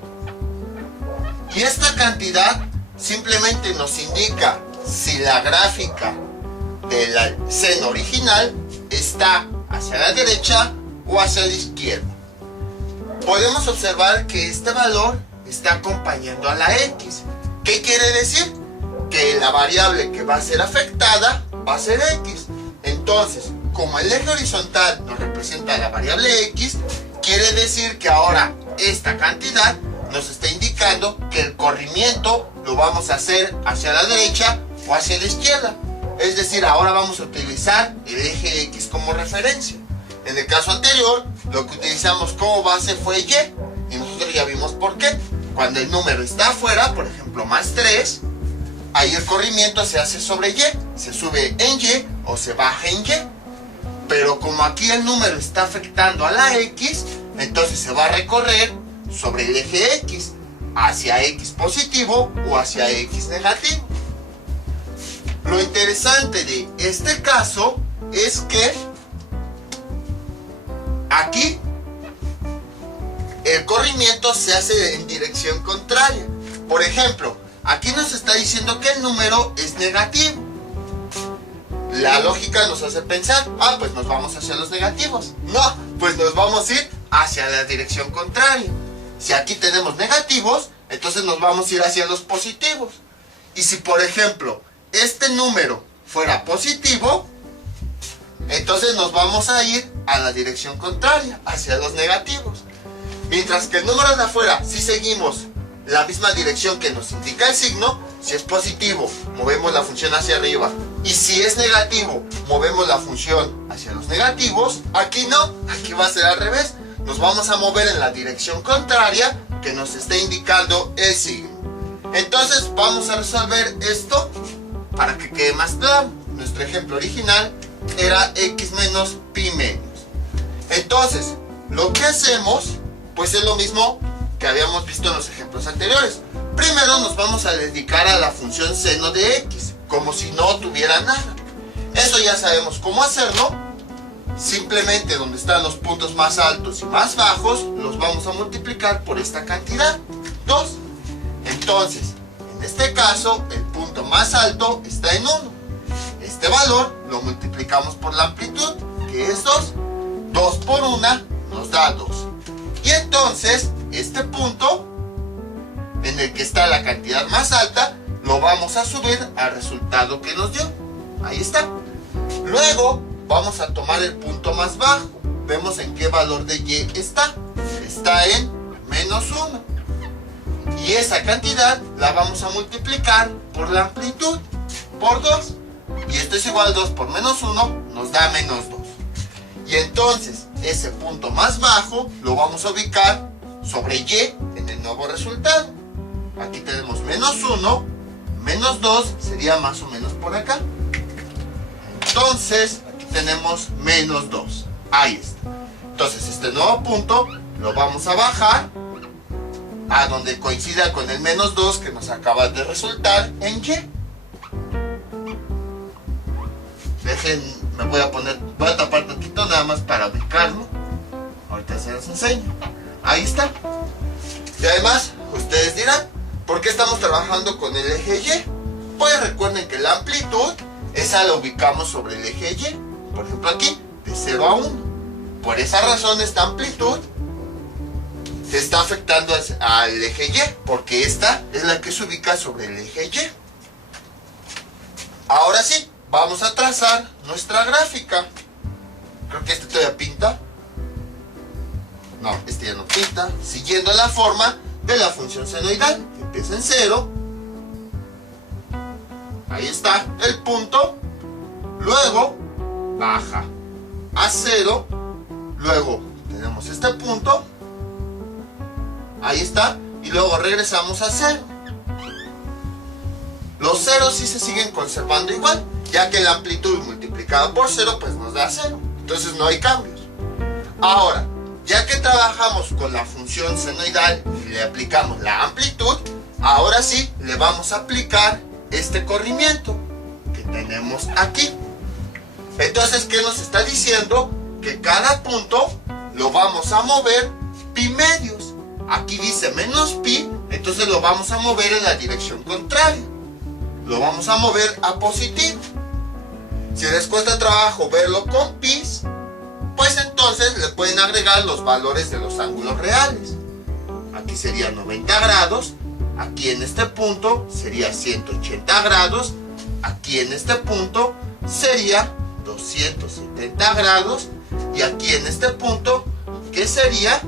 Y esta cantidad simplemente nos indica si la gráfica del seno original está hacia la derecha o hacia la izquierda. Podemos observar que este valor está acompañando a la x. ¿Qué quiere decir? Que la variable que va a ser afectada va a ser x. Entonces, como el eje horizontal nos representa la variable x, quiere decir que ahora esta cantidad nos está indicando que el corrimiento lo vamos a hacer hacia la derecha o hacia la izquierda. Es decir, ahora vamos a utilizar el eje x como referencia. En el caso anterior, lo que utilizamos como base fue y. Y nosotros ya vimos por qué. Cuando el número está afuera, por ejemplo, más 3, ahí el corrimiento se hace sobre y. se sube en Y o se baja en Y. Pero como aquí el número está afectando a la X, entonces se va a recorrer sobre el eje X, hacia X positivo o hacia X negativo. Lo interesante de este caso es que aquí el corrimiento se hace en dirección contraria. Por ejemplo, aquí nos está diciendo que el número es negativo. La lógica nos hace pensar, pues nos vamos hacia los negativos. No, pues nos vamos a ir hacia la dirección contraria. Si aquí tenemos negativos, entonces nos vamos a ir hacia los positivos. Y si por ejemplo este número fuera positivo, entonces nos vamos a ir a la dirección contraria, hacia los negativos. Mientras que el número de afuera, si seguimos la misma dirección que nos indica el signo, si es positivo, movemos la función hacia arriba. Y si es negativo, movemos la función hacia los negativos. Aquí no, aquí va a ser al revés. Nos vamos a mover en la dirección contraria que nos está indicando el signo. Entonces vamos a resolver esto para que quede más claro. Nuestro ejemplo original era x menos pi menos. Entonces, lo que hacemos, pues es lo mismo que habíamos visto en los ejemplos anteriores. Primero nos vamos a dedicar a la función seno de x, como si no tuviera nada. Eso ya sabemos cómo hacerlo. Simplemente donde están los puntos más altos y más bajos, los vamos a multiplicar por esta cantidad, 2. Entonces, en este caso, el punto más alto está en 1. Este valor lo multiplicamos por la amplitud, que es 2. 2 por 1 nos da 2. Y entonces, este punto, en el que está la cantidad más alta, lo vamos a subir al resultado que nos dio. Ahí está. Luego, vamos a tomar el punto más bajo. Vemos en qué valor de Y está. Está en menos 1. Y esa cantidad la vamos a multiplicar por la amplitud, por 2. Y esto es igual a 2 por menos 1, nos da menos 2. Y entonces, ese punto más bajo lo vamos a ubicar sobre Y en el nuevo resultado. Aquí tenemos menos 1, menos 2 sería más o menos por acá. Entonces, aquí tenemos menos 2. Ahí está. Entonces, este nuevo punto lo vamos a bajar a donde coincida con el menos 2 que nos acaba de resultar en Y. Voy a tapar tantito nada más para ubicarlo. Ahorita se los enseño. Ahí está. Y además, ustedes dirán, ¿por qué estamos trabajando con el eje Y? Pues recuerden que la amplitud, esa la ubicamos sobre el eje Y. Por ejemplo aquí, de 0 a 1. Por esa razón esta amplitud se está afectando al eje Y, porque esta es la que se ubica sobre el eje Y. Ahora sí, vamos a trazar nuestra gráfica. Creo que este todavía pinta. No, este ya no pinta. Siguiendo la forma de la función senoidal, que empieza en 0. Ahí está el punto. Luego baja a 0. Luego tenemos este punto. Ahí está. Y luego regresamos a 0. Los ceros sí se siguen conservando igual, ya que la amplitud multiplicada por 0 pues nos da 0. Entonces no hay cambios. Ahora, ya que trabajamos con la función senoidal y le aplicamos la amplitud, ahora sí le vamos a aplicar este corrimiento que tenemos aquí. Entonces, ¿qué nos está diciendo? Que cada punto lo vamos a mover pi medios. Aquí dice menos pi, entonces lo vamos a mover en la dirección contraria. Lo vamos a mover a positivo. Si les cuesta trabajo verlo con pis, pues entonces le pueden agregar los valores de los ángulos reales. Aquí sería 90 grados, aquí en este punto sería 180 grados, aquí en este punto sería 270 grados y aquí en este punto, ¿qué sería?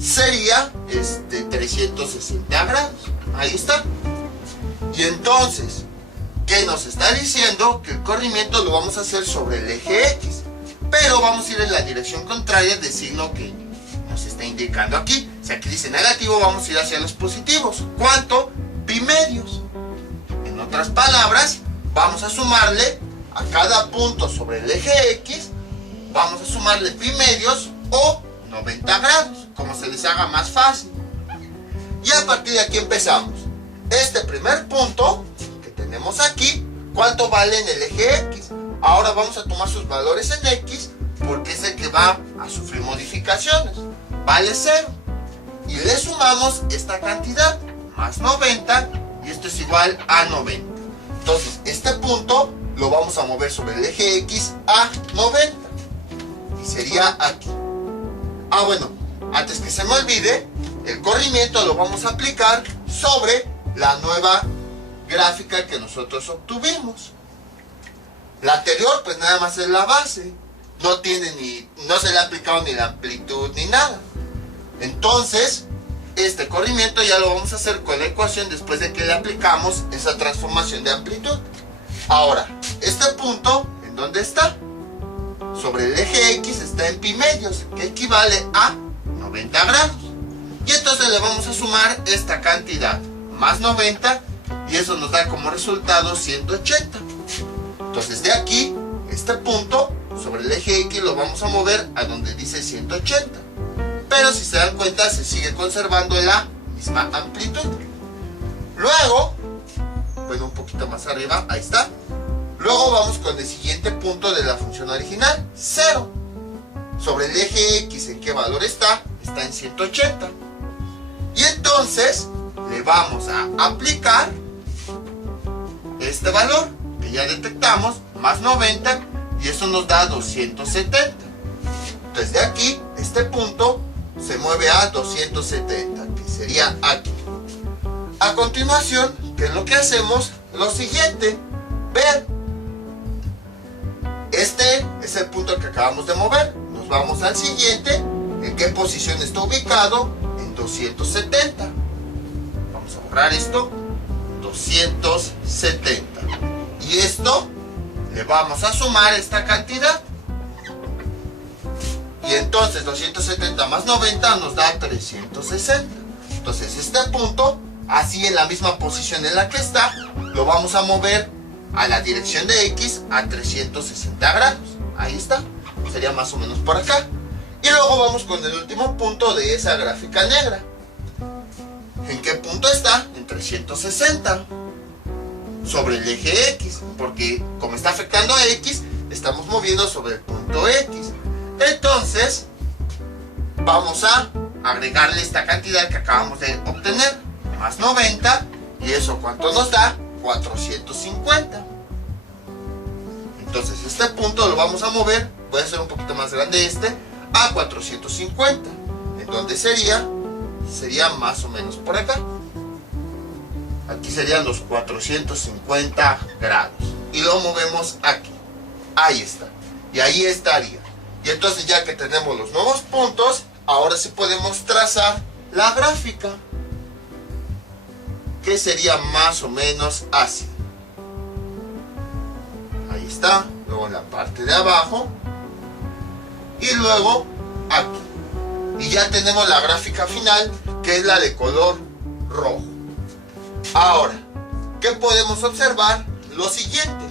Sería 360 grados. Ahí está. Y entonces, ¿qué nos está diciendo? Que el corrimiento lo vamos a hacer sobre el eje X, pero vamos a ir en la dirección contraria del signo que nos está indicando aquí. Si aquí dice negativo, vamos a ir hacia los positivos. ¿Cuánto? Pi medios. En otras palabras, vamos a sumarle a cada punto sobre el eje X, vamos a sumarle pi medios o 90 grados, como se les haga más fácil. Y a partir de aquí empezamos. Este primer punto que tenemos aquí, ¿cuánto vale en el eje X? Ahora vamos a tomar sus valores en X, porque es el que va a sufrir modificaciones. Vale 0. Y le sumamos esta cantidad, más 90, y esto es igual a 90. Entonces, este punto lo vamos a mover sobre el eje X a 90. Y sería aquí. Ah, bueno, antes que se me olvide, el corrimiento lo vamos a aplicar sobre la nueva gráfica que nosotros obtuvimos. La anterior, pues nada más es la base. No se le ha aplicado ni la amplitud ni nada. Entonces, este corrimiento ya lo vamos a hacer con la ecuación después de que le aplicamos esa transformación de amplitud. Ahora, este punto, ¿en dónde está? Sobre el eje X está en pi medios, que equivale a 90 grados. Y entonces le vamos a sumar esta cantidad, más 90, y eso nos da como resultado 180. Entonces de aquí, este punto sobre el eje X lo vamos a mover a donde dice 180. Pero si se dan cuenta, se sigue conservando la misma amplitud. Luego, bueno, un poquito más arriba, ahí está. Luego vamos con el siguiente punto de la función original, 0. Sobre el eje X, ¿en qué valor está? Está en 180. Y entonces le vamos a aplicar este valor que ya detectamos, más 90, y eso nos da 270. Entonces de aquí, este punto se mueve a 270, que sería aquí. A continuación, ¿qué es lo que hacemos? Lo siguiente, ver. Este es el punto que acabamos de mover. Nos vamos al siguiente. ¿En qué posición está ubicado? En 270. Vamos a borrar esto. 270. Y esto le vamos a sumar esta cantidad. Y entonces 270 más 90 nos da 360. Entonces este punto, así en la misma posición en la que está, lo vamos a mover a la dirección de X a 360 grados. Ahí está. Sería más o menos por acá. Y luego vamos con el último punto de esa gráfica negra. ¿En qué punto está? En 360. Sobre el eje X. Porque como está afectando a X, estamos moviendo sobre el punto X. Entonces, vamos a agregarle esta cantidad que acabamos de obtener, más 90, y eso ¿cuánto nos da? 450. Entonces este punto lo vamos a mover, voy a hacer un poquito más grande este, a 450. ¿En dónde sería? Sería más o menos por acá. Aquí serían los 450 grados. Y lo movemos aquí. Ahí está. Y ahí estaría. Y entonces ya que tenemos los nuevos puntos, ahora sí podemos trazar la gráfica, que sería más o menos así. Ahí está, luego en la parte de abajo y luego aquí. Y ya tenemos la gráfica final, que es la de color rojo. Ahora, ¿qué podemos observar? Lo siguiente.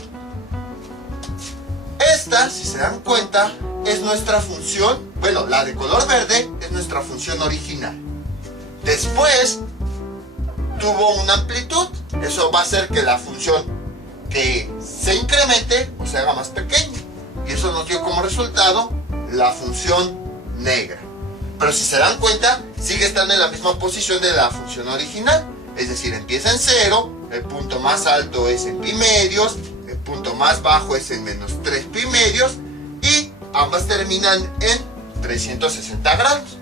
Esta, si se dan cuenta, es nuestra función, bueno, la de color verde es nuestra función original. Después tuvo una amplitud, eso va a hacer que la función que se incremente o se haga más pequeña, y eso nos dio como resultado la función negra. Pero si se dan cuenta, sigue estando en la misma posición de la función original, es decir, empieza en 0, el punto más alto es en pi medios, el punto más bajo es en menos 3 pi medios, y ambas terminan en 360 grados.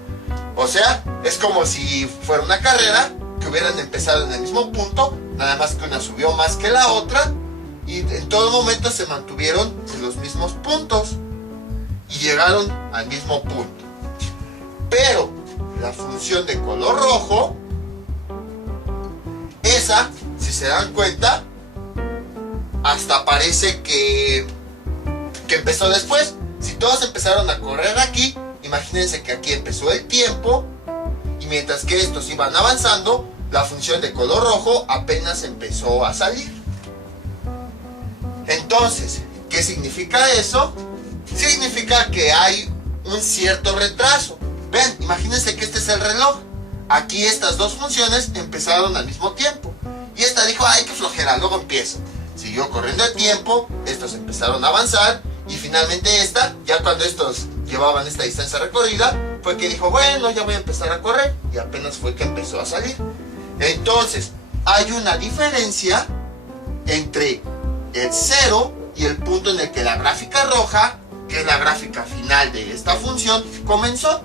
O sea, es como si fuera una carrera que hubieran empezado en el mismo punto, nada más que una subió más que la otra, y en todo momento se mantuvieron en los mismos puntos y llegaron al mismo punto. Pero la función de color rojo, esa, si se dan cuenta, hasta parece que empezó después. Si todos empezaron a correr aquí, imagínense que aquí empezó el tiempo, y mientras que estos iban avanzando, la función de color rojo apenas empezó a salir. Entonces, ¿qué significa eso? Significa que hay un cierto retraso. Ven, imagínense que este es el reloj. Aquí estas dos funciones empezaron al mismo tiempo. Y esta dijo, ay, qué flojera, luego empiezo. Siguió corriendo el tiempo, estos empezaron a avanzar. Y finalmente esta, ya cuando estos llevaban esta distancia recorrida, fue que dijo, bueno, ya voy a empezar a correr. Y apenas fue que empezó a salir. Entonces, hay una diferencia entre el 0 y el punto en el que la gráfica roja, que es la gráfica final de esta función, comenzó.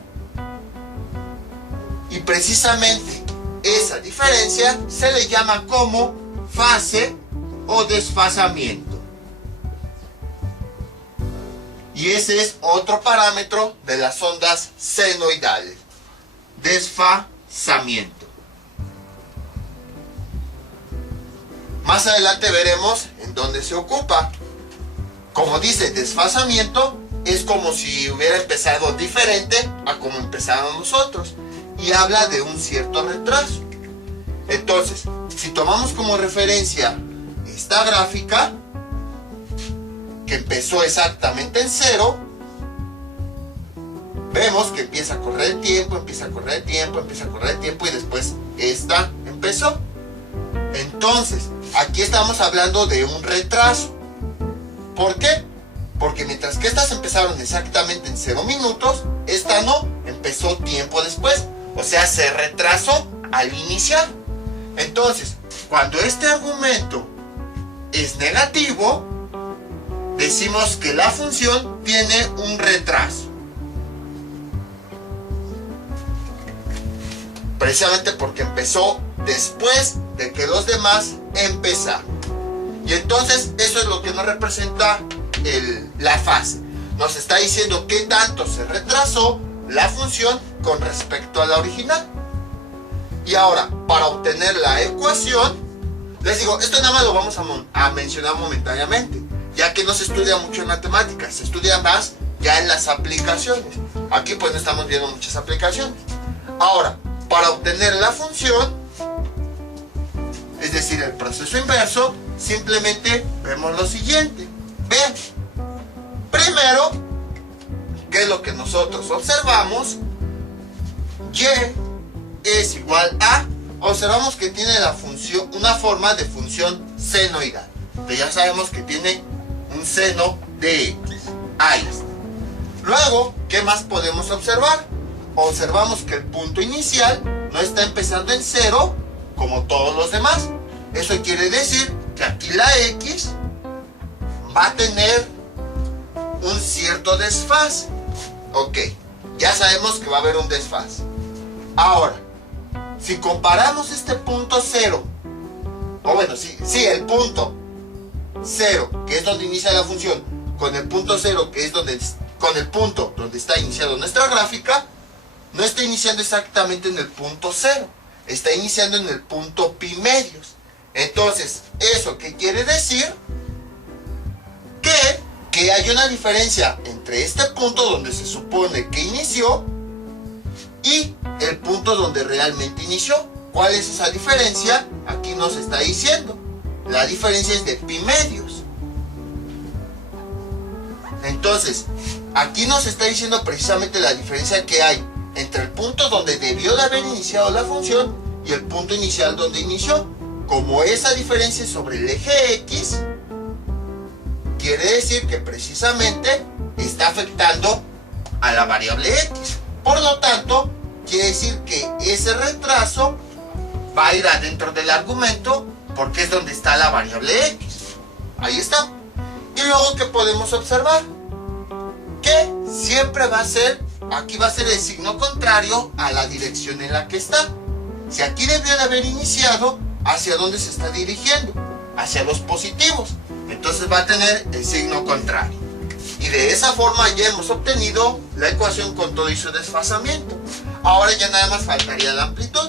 Y precisamente esa diferencia se le llama como fase o desfasamiento. Y ese es otro parámetro de las ondas senoidales. Desfasamiento. Más adelante veremos en dónde se ocupa. Como dice desfasamiento, es como si hubiera empezado diferente a como empezaron nosotros. Y habla de un cierto retraso. Entonces, si tomamos como referencia esta gráfica, que empezó exactamente en 0, vemos que empieza a correr el tiempo, empieza a correr el tiempo, empieza a correr el tiempo y después esta empezó. Entonces, aquí estamos hablando de un retraso. ¿Por qué? Porque mientras que estas empezaron exactamente en 0 minutos, esta no, empezó tiempo después. O sea, se retrasó al iniciar. Entonces, cuando este argumento es negativo, decimos que la función tiene un retraso. Precisamente porque empezó después de que los demás empezaron. Y entonces eso es lo que nos representa la fase. Nos está diciendo qué tanto se retrasó la función con respecto a la original. Y ahora, para obtener la ecuación, les digo, esto nada más lo vamos a mencionar momentáneamente, ya que no se estudia mucho en matemáticas, se estudia más ya en las aplicaciones. Aquí pues no estamos viendo muchas aplicaciones. Ahora, para obtener la función, es decir, el proceso inverso, simplemente vemos lo siguiente. Vean, primero, ¿qué es lo que nosotros observamos? Y es igual a, observamos que tiene la función, una forma de función senoidal. Pero ya sabemos que tiene un seno de x. Ahí está. Luego, ¿qué más podemos observar? Observamos que el punto inicial no está empezando en 0 como todos los demás. Eso quiere decir que aquí la x va a tener un cierto desfase. Ok, ya sabemos que va a haber un desfase. Ahora, si comparamos este punto 0, o bueno, sí, el punto 0, que es donde inicia la función, con el punto 0, que es con el punto donde está iniciando nuestra gráfica, no está iniciando exactamente en el punto 0, está iniciando en el punto pi medios. Entonces, ¿eso qué quiere decir? Que hay una diferencia entre este punto donde se supone que inició y el punto donde realmente inició. ¿Cuál es esa diferencia? Aquí nos está diciendo. La diferencia es de pi medios. Entonces, aquí nos está diciendo precisamente la diferencia que hay entre el punto donde debió de haber iniciado la función y el punto inicial donde inició. Como esa diferencia es sobre el eje X, quiere decir que precisamente está afectando a la variable X. Por lo tanto, quiere decir que ese retraso va a ir adentro del argumento porque es donde está la variable X. Ahí está. Y luego, ¿qué podemos observar? Que siempre va a ser, aquí va a ser el signo contrario a la dirección en la que está. Si aquí debió de haber iniciado, ¿hacia dónde se está dirigiendo? Hacia los positivos. Entonces va a tener el signo contrario. Y de esa forma ya hemos obtenido la ecuación con todo y su desfasamiento. Ahora ya nada más faltaría la amplitud.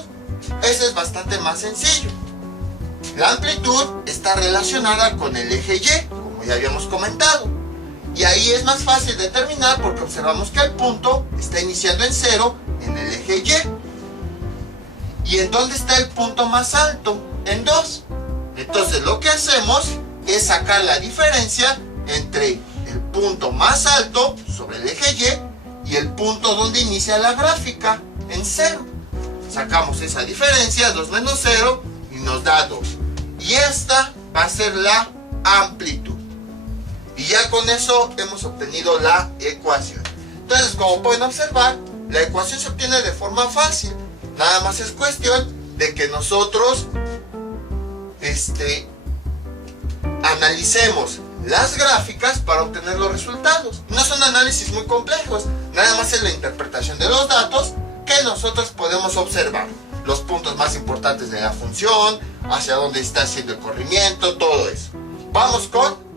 Ese es bastante más sencillo. La amplitud está relacionada con el eje Y, como ya habíamos comentado. Y ahí es más fácil determinar porque observamos que el punto está iniciando en 0 en el eje Y. ¿Y en dónde está el punto más alto? En 2. Entonces lo que hacemos es sacar la diferencia entre el punto más alto sobre el eje Y el punto donde inicia la gráfica, en 0. Sacamos esa diferencia, 2 menos 0, y nos da 2. Y esta va a ser la amplitud. Y ya con eso hemos obtenido la ecuación. Entonces, como pueden observar, la ecuación se obtiene de forma fácil. Nada más es cuestión de que nosotros analicemos las gráficas para obtener los resultados. No son análisis muy complejos, nada más es la interpretación de los datos que nosotros podemos observar. Los puntos más importantes de la función, hacia dónde está haciendo el corrimiento, todo eso. Vamos con